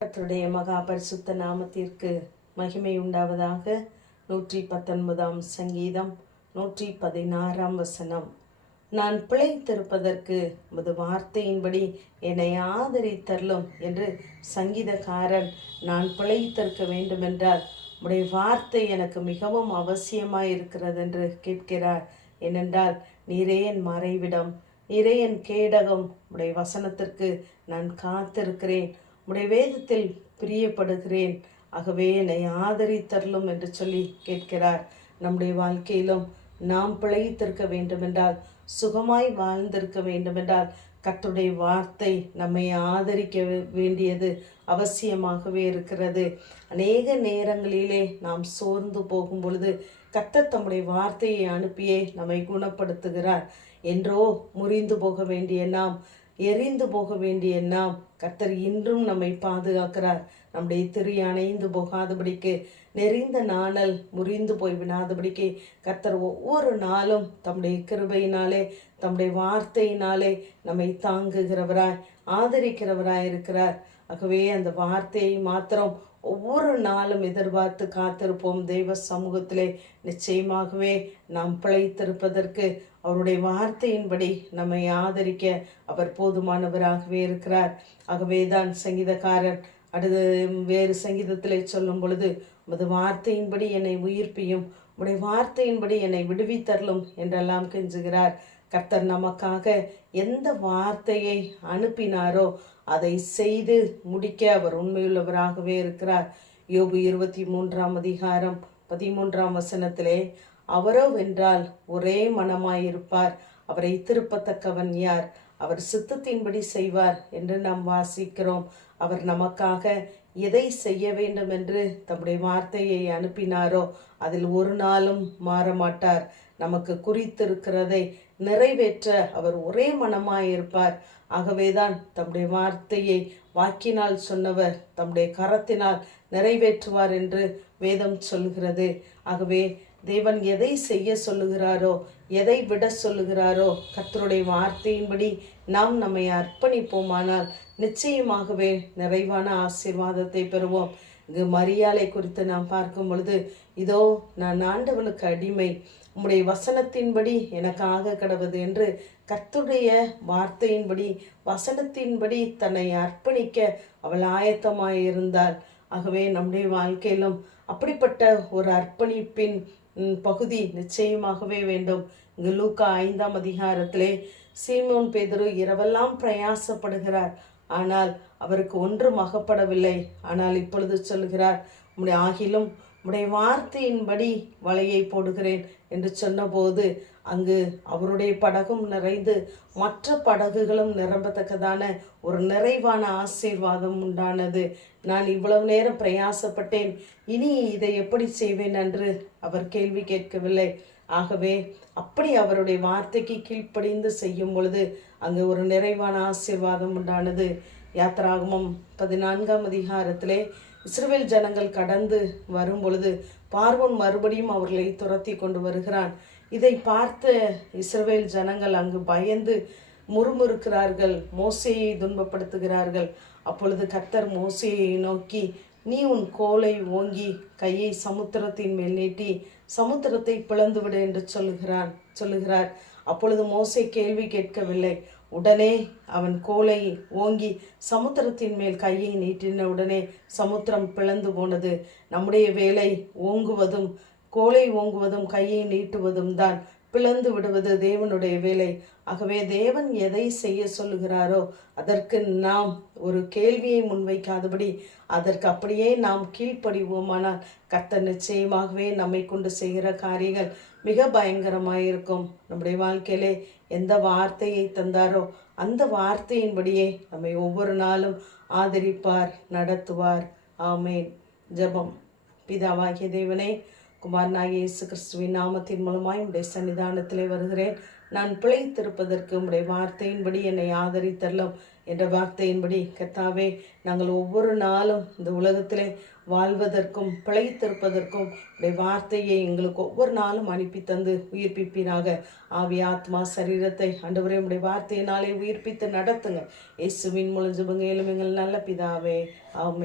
கர்த்தருடைய மகா பரிசுத்த நாமத்திற்கு மகிமை உண்டாவதாக. 119 சங்கீதம் 116 நான் பிழைத்திருப்பதற்கு உமது வார்த்தையின்படி என்னை ஆதரித்தருளும் என்று சங்கீதக்காரன் நான் பிழைத்திருக்க வேண்டுமென்றால் உடைய வார்த்தை எனக்கு மிகவும் அவசியமாய் இருக்கிறது என்று கேட்கிறார். ஏனென்றால் நீரே என் மறைவிடம், நீரே என் கேடகம். உடைய வசனத்திற்கு நான் காத்திருக்கிறேன், உடைய வேதத்தில் பிரியப்படுகிறேன், ஆகவே என்னை ஆதரித்தருளும் என்று சொல்லி கேட்கிறார். நம்முடைய வாழ்க்கையிலும் நாம் பிழைத்திருக்க வேண்டுமென்றால், சுகமாய் வாழ்ந்திருக்க வேண்டுமென்றால் கர்த்தருடைய வார்த்தை நம்மை ஆதரிக்க வேண்டியது அவசியமாகவே இருக்கிறது. அநேக நேரங்களிலே நாம் சோர்ந்து போகும் பொழுது கர்த்தர் தம்முடைய வார்த்தையை அனுப்பியே நம்மை குணப்படுத்துகிறார். என்றோ முறிந்து போக வேண்டிய நாம், எரிந்து போக வேண்டிய நாம், கர்த்தர் இன்றும் நம்மை பாதுகாக்கிறார். நம்முடைய திரி அணைந்து போகாதபடிக்கு, நெறிந்த நாணல் முறிந்து போய் விடாதபடிக்கு கர்த்தர் ஒவ்வொரு நாளும் தம்முடைய கிருபையினாலே, தம்முடைய வார்த்தையினாலே நம்மை தாங்குகிறவராய், ஆதரிக்கிறவராய் இருக்கிறார். ஆகவே அந்த வார்த்தையை மாத்திரம் ஒவ்வொரு நாளும் எதிர்பார்த்து காத்திருப்போம். தெய்வ சமூகத்திலே நிச்சயமாகவே நாம் பிழைத்திருப்பதற்கு அவருடைய வார்த்தையின்படி நம்மை ஆதரிக்க அவர் போதுமானவராகவே இருக்கிறார். ஆகவே தான் சங்கீதக்காரன் அடுத்து வேறு சங்கீதத்திலே சொல்லும் பொழுது, உமது வார்த்தையின்படி என்னை உயிர்ப்பியும், உடைய வார்த்தையின்படி என்னை விடுவித்தரலும் என்றெல்லாம் கெஞ்சுகிறார். கர்த்தர் நமக்காக எந்த வார்த்தையை அனுப்பினாரோ அதை செய்து முடிக்க அவர் உண்மையுள்ளவராகவே இருக்கிறார். யோபு 23 அவரோ வென்றால் ஒரே மனமாயிருப்பார், அவரை திருப்பத்தக்கவன் யார், அவர் சித்தத்தின்படி செய்வார் என்று நாம் வாசிக்கிறோம். அவர் நமக்காக எதை செய்ய வேண்டும் என்று தம்முடைய வார்த்தையை அனுப்பினாரோ அதில் ஒரு நாளும் மாறமாட்டார். நமக்கு குறித்திருக்கிறதை நிறைவேற்ற அவர் ஒரே மனமாயிருப்பார். ஆகவேதான் தம்முடைய வார்த்தையை வாக்கினால் சொன்னவர் தம்முடைய கரத்தினால் நிறைவேற்றுவார் என்று வேதம் சொல்கிறது. ஆகவே தேவன் எதை செய்ய சொல்லுகிறாரோ, எதை விட சொல்லுகிறாரோ, கர்த்தருடைய வார்த்தையின்படி நாம் நம்மை அர்ப்பணிப்போமானால் நிச்சயமாகவே நிறைவான ஆசீர்வாதத்தை பெறுவோம். இங்கு மரியாளை குறித்து நாம் பார்க்கும் பொழுது, இதோ நான் ஆண்டவனுக்கு அடிமை, உம்முடைய வசனத்தின்படி எனக்காக கடவுது என்று கர்த்தருடைய வார்த்தையின்படி, வசனத்தின்படி தன்னை அர்ப்பணிக்க அவள் ஆயத்தமாயிருந்தாள். ஆகவே நம்முடைய வாழ்க்கையிலும் அப்படிப்பட்ட ஒரு அர்ப்பணிப்பின் பகுதி நிச்சயமாகவே வேண்டும். இங்கு லூக்கா 5 சீமோன் பேதுரு இரவெல்லாம் பிரயாசப்படுகிறார், ஆனால் அவருக்கு ஒன்றும் அகப்படவில்லை. ஆனால் இப்பொழுது சொல்கிறார், ஆகிலும் உடைய வார்த்தையின்படி வலையை போடுகிறேன் என்று சொன்னபோது அங்கு அவருடைய படகும் நிறைந்து மற்ற படகுகளும் நிரம்பத்தக்கதான ஒரு நிறைவான ஆசீர்வாதம் உண்டானது. நான் இவ்வளவு நேரம் பிரயாசப்பட்டேன், இனி இதை எப்படி செய்வேன் என்று அவர் கேள்வி கேட்கவில்லை. ஆகவே அப்படி அவருடைய வார்த்தைக்கு கீழ்ப்படிந்து செய்யும் பொழுது அங்கு ஒரு நிறைவான ஆசீர்வாதம் உண்டானது. யாத்திராகமம் 14 இஸ்ரவேல் ஜனங்கள் கடந்து வரும் பொழுது பார்வோன் மறுபடியும் அவர்களை துரத்தி கொண்டு வருகிறான். இதை பார்த்த இஸ்ரவேல் ஜனங்கள் அங்கு பயந்து முறுமுறுக்கிறார்கள், மோசேயை துன்பப்படுத்துகிறார்கள். அப்பொழுது கர்த்தர் மோசேயை நோக்கி, நீ உன் கோலை ஓங்கி கையை சமுத்திரத்தின் மேல் நீட்டி சமுத்திரத்தை பிளந்துவிடு என்று சொல்லுகிறார். அப்பொழுது மோசே கேள்வி கேட்கவில்லை. உடனே அவன் கோலை ஓங்கி சமுத்திரத்தின் மேல் கையை நீட்டின உடனே சமுத்திரம் பிளந்து போனது. நம்முடைய வேலை ஓங்குவதும், கோலை ஓங்குவதும், கையை நீட்டுவதும் தான். பிளந்து விடுவது தேவனுடைய வேலை. ஆகவே தேவன் எதை செய்ய சொல்லுகிறாரோ அதற்கு நாம் ஒரு கேள்வியை முன்வைக்காதபடி அதற்கு அப்படியே நாம் கீழ்ப்படிவோமானால் கர்த்தர் நிச்சயமாகவே நம்மை கொண்டு செய்கிற காரியங்கள் மிக பயங்கரமாயிருக்கும். நம்முடைய வாழ்க்கையிலே எந்த வார்த்தையை தந்தாரோ அந்த வார்த்தையின்படியே நம்மை ஒவ்வொரு நாளும் ஆதரிப்பார், நடத்துவார். ஆமேன். ஜெபம். பிதாவாகிய தேவனே, குமாரனாகிய இயேசு கிறிஸ்துவின் நாமத்தின் மூலமாய் உடைய சன்னிதானத்திலே வருகிறேன். நான் பிழைத்திருப்பதற்கு உடைய வார்த்தையின்படி என்னை ஆதரித்தரலும் என்ற வார்த்தையின்படி கர்த்தாவே, நாங்கள் ஒவ்வொரு நாளும் இந்த உலகத்திலே வாழ்வதற்கும் பிழைத்திருப்பதற்கும் உடைய வார்த்தையை எங்களுக்கு ஒவ்வொரு நாளும் அனுப்பி தந்து உயிர்ப்பிப்பீராக. ஆவி ஆத்மா சரீரத்தை ஆண்டவரே உடைய வார்த்தையினாலே உயிர்ப்பித்து நடத்துங்க. இயேசுவின் மூலம் ஜெபங்க, எங்கள் நல்ல பிதாவே. ஆமென்.